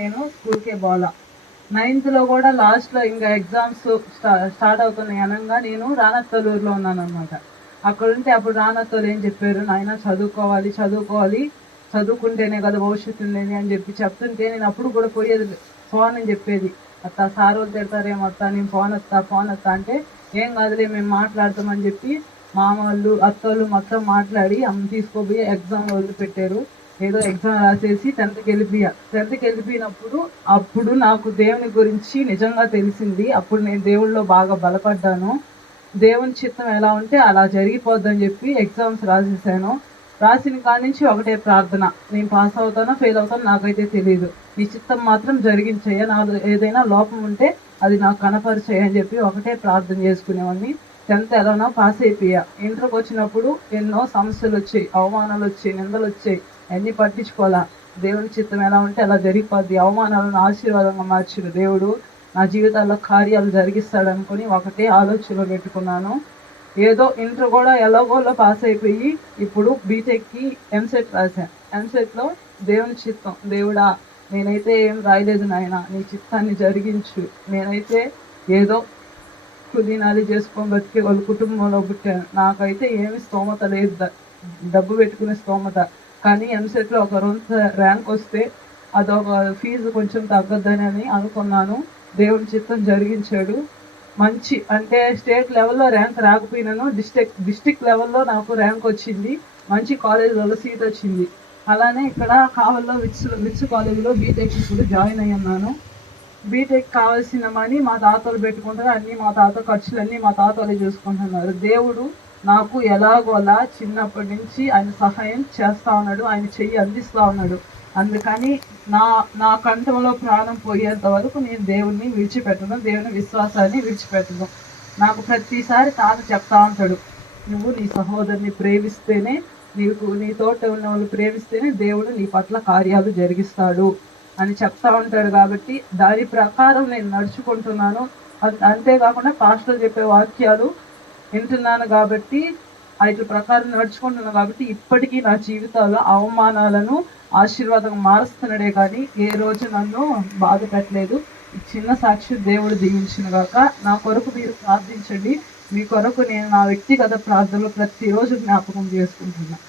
నేను స్కూల్కే పోలా. 9th కూడా లాస్ట్లో ఇంకా ఎగ్జామ్స్ స్టార్ట్ అవుతున్నాయి అనగా నేను రానత్తలూరులో ఉన్నాను అనమాట. అక్కడుంటే అప్పుడు రానత్తలు ఏం చెప్పారు, నాయన చదువుకోవాలి చదువుకుంటేనే కదా భవిష్యత్తు ఉండేది అని చెప్తుంటే నేను అప్పుడు కూడా పోయేది ఫోన్ అని చెప్పేది. అత్త సార్ వాళ్ళు తిడతారేమత్తా, నేను ఫోన్ వస్తా అంటే ఏం కాదులే మేము మాట్లాడతామని చెప్పి మామ వాళ్ళు అత్తలు మొత్తం మాట్లాడి అమ్మ తీసుకోపోయి ఎగ్జామ్ వదిలిపెట్టారు. ఏదో ఎగ్జామ్ రాసేసి 10th వెళ్ళిపోయినప్పుడు అప్పుడు నాకు దేవుని గురించి నిజంగా తెలిసింది. అప్పుడు నేను దేవుళ్ళలో బాగా బలపడ్డాను. దేవుని చిత్తం ఎలా ఉంటే అలా జరిగిపోద్దని చెప్పి ఎగ్జామ్స్ రాసేసాను. రాసిన కాడి నుంచి ఒకటే ప్రార్థన, నేను పాస్ అవుతానో ఫెయిల్ అవుతానో నాకైతే తెలియదు, నీ చిత్తం మాత్రం జరిగించేయ, నాలో ఏదైనా లోపం ఉంటే అది నాకు కనపరిచేయ అని చెప్పి ఒకటే ప్రార్థన చేసుకునేవాడిని. 10th ఎలానో పాస్ అయిపోయా. ఇంటర్కి వచ్చినప్పుడు ఎన్నో సమస్యలు వచ్చాయి, అవమానాలు వచ్చాయి, నిందలు వచ్చాయి. అన్నీ పట్టించుకోవాలా. దేవుని చిత్తం ఎలా ఉంటే అలా జరిగిపోద్ది. అవమానాలను ఆశీర్వాదంగా మార్చిన దేవుడు నా జీవితాల్లో కార్యాలు జరిగిస్తాడు అనుకుని ఒకటే ఆలోచనలో పెట్టుకున్నాను. ఏదో ఇంటర్ కూడా ఎలాగోలో పాస్ అయిపోయి ఇప్పుడు బీటెక్కి ఎంసెట్ రాశాను. ఎంసెట్లో దేవుని చిత్తం, దేవుడా నేనైతే ఏం రాయలేదు నాయన, నీ చిత్తాన్ని జరిగించు. నేనైతే ఏదో కూలీనాలి చేసుకొని బతికే వాళ్ళ కుటుంబంలో పుట్టాను. నాకైతే ఏమి స్తోమత లేదు, డబ్బు పెట్టుకునే స్తోమత. కానీ ఎంసెట్లో ఒక ర్యాంక్ వస్తే అదొక ఫీజు కొంచెం తగ్గద్దని అనుకున్నాను. దేవుని చిత్తం జరిగించాడు. మంచి అంటే స్టేట్ లెవెల్లో ర్యాంక్ రాకపోయినాను, డిస్టిక్ లెవెల్లో నాకు ర్యాంక్ వచ్చింది. మంచి కాలేజీలలో సీట్ వచ్చింది. అలానే ఇక్కడ కావల్లో విట్స్ కాలేజీలో బీటెక్ ఇప్పుడు జాయిన్ అయ్యాను. బీటెక్ కావాల్సిన మనీ మా తాతలు పెట్టుకుంటారు, అన్నీ మా తాత ఖర్చులన్నీ మా తాతలే చూసుకుంటున్నారు. దేవుడు నాకు ఎలాగోలా చిన్నప్పటి నుంచి ఆయన సహాయం చేస్తూ ఉన్నాడు, ఆయన చెయ్యి అందిస్తూ ఉన్నాడు. అందుకని నా కంఠంలో ప్రాణం పోయేంత వరకు నేను దేవుణ్ణి విడిచిపెట్టను, దేవుని విశ్వాసాన్ని విడిచిపెట్టను. నాకు ప్రతిసారి తాత చెప్తా ఉంటాడు, నువ్వు నీ సహోదరుని ప్రేమిస్తేనే, నీ తోట ఉన్న వాళ్ళు ప్రేమిస్తేనే దేవుడు నీ పట్ల కార్యాలు జరిగిస్తాడు అని చెప్తా ఉంటాడు. కాబట్టి దాని ప్రకారం నేను నడుచుకుంటున్నాను. అంతేకాకుండా పాస్టర్ చెప్పే వాక్యాలు వింటున్నాను కాబట్టి వాటి ప్రకారం నడుచుకుంటున్నాను. కాబట్టి ఇప్పటికీ నా జీవితాల్లో అవమానాలను ఆశీర్వాదంగా మారుస్తున్నాడే కానీ ఏ రోజు నన్ను బాధ పెట్టలేదు. చిన్న సాక్షి దేవుడు దీవించును గాక. నా కొరకు మీరు ప్రార్థించండి. మీ కొరకు నేను నా వ్యక్తిగత ప్రార్థనలు ప్రతిరోజు జ్ఞాపకం చేసుకుంటున్నాను.